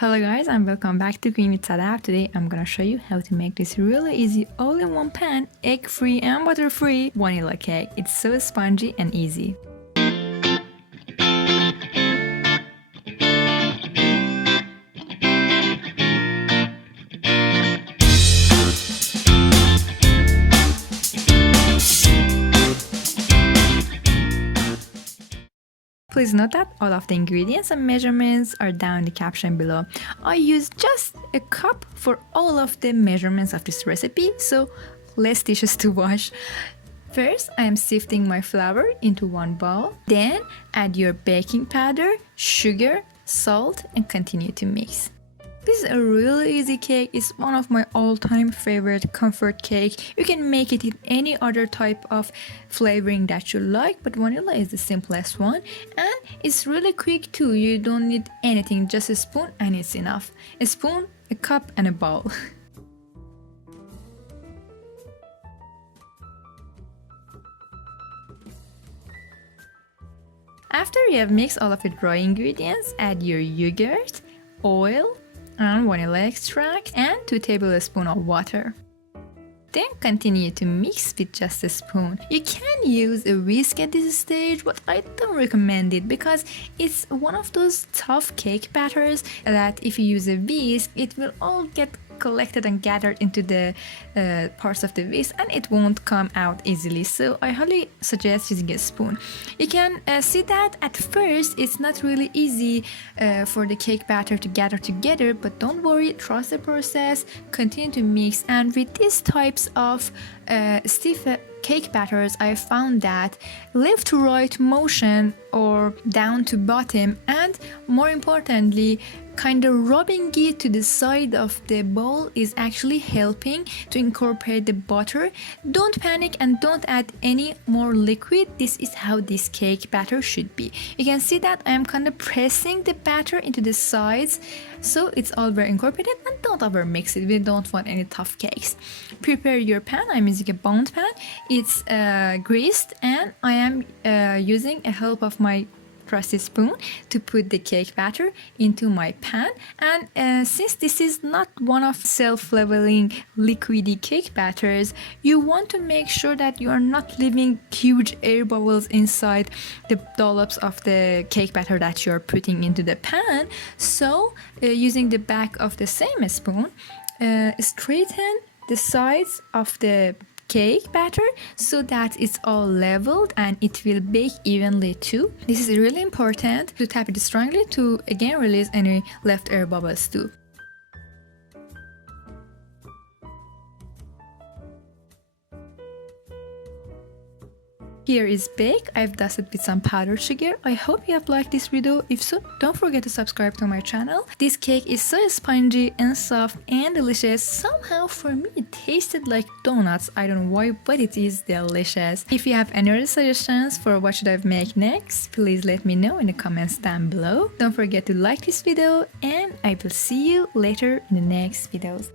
Hello guys and welcome back to Cooking with Sadaf. Today I'm gonna show you how to make this really easy all-in-one pan, egg-free and butter-free vanilla cake. It's so spongy and easy. Please note that all of the ingredients and measurements are down in the caption below. I use just a cup for all of the measurements of this recipe, so less dishes to wash. First, I am sifting my flour into one bowl. Then add your baking powder, sugar, salt, and continue to mix. This is a really easy cake. It's one of my all-time favorite comfort cake. You can make it in any other type of flavoring that you like, but vanilla is the simplest one and it's really quick too. You don't need anything, just a spoon and it's enough. A spoon, a cup and a bowl. After you have mixed all of the dry ingredients, add your yogurt, oil, and vanilla extract and 2 tablespoons of water. Then continue to mix with just a spoon. You can use a whisk at this stage, but I don't recommend it because it's one of those tough cake batters that if you use a whisk, it will all get collected and gathered into the parts of the whisk and it won't come out easily, so I highly suggest using a spoon. You can see that at first it's not really easy for the cake batter to gather together, but don't worry, trust the process, continue to mix. And with these types of stiff cake batters, I found that left to right motion or down to bottom, and more importantly kind of rubbing it to the side of the bowl is actually helping to incorporate the butter. Don't panic and don't add any more liquid. This is how this cake batter should be. You can see that I am kind of pressing the batter into the sides so it's all very incorporated, and don't over mix it. We don't want any tough cakes. Prepare your pan. I'm using a bound pan. It's greased and I am using a help of my trusty spoon to put the cake batter into my pan. And since this is not one of self-leveling liquidy cake batters, you want to make sure that you are not leaving huge air bubbles inside the dollops of the cake batter that you're putting into the pan. So using the back of the same spoon, straighten the sides of the cake batter so that it's all leveled and it will bake evenly too. This is really important to tap it strongly to again release any left air bubbles too. Here is bake. I've dusted with some powdered sugar. I hope you have liked this video. If so, don't forget to subscribe to my channel. This cake is so spongy and soft and delicious. Somehow for me it tasted like donuts. I don't know why, but it is delicious. If you have any other suggestions for what should I make next, please let me know in the comments down below. Don't forget to like this video and I will see you later in the next videos.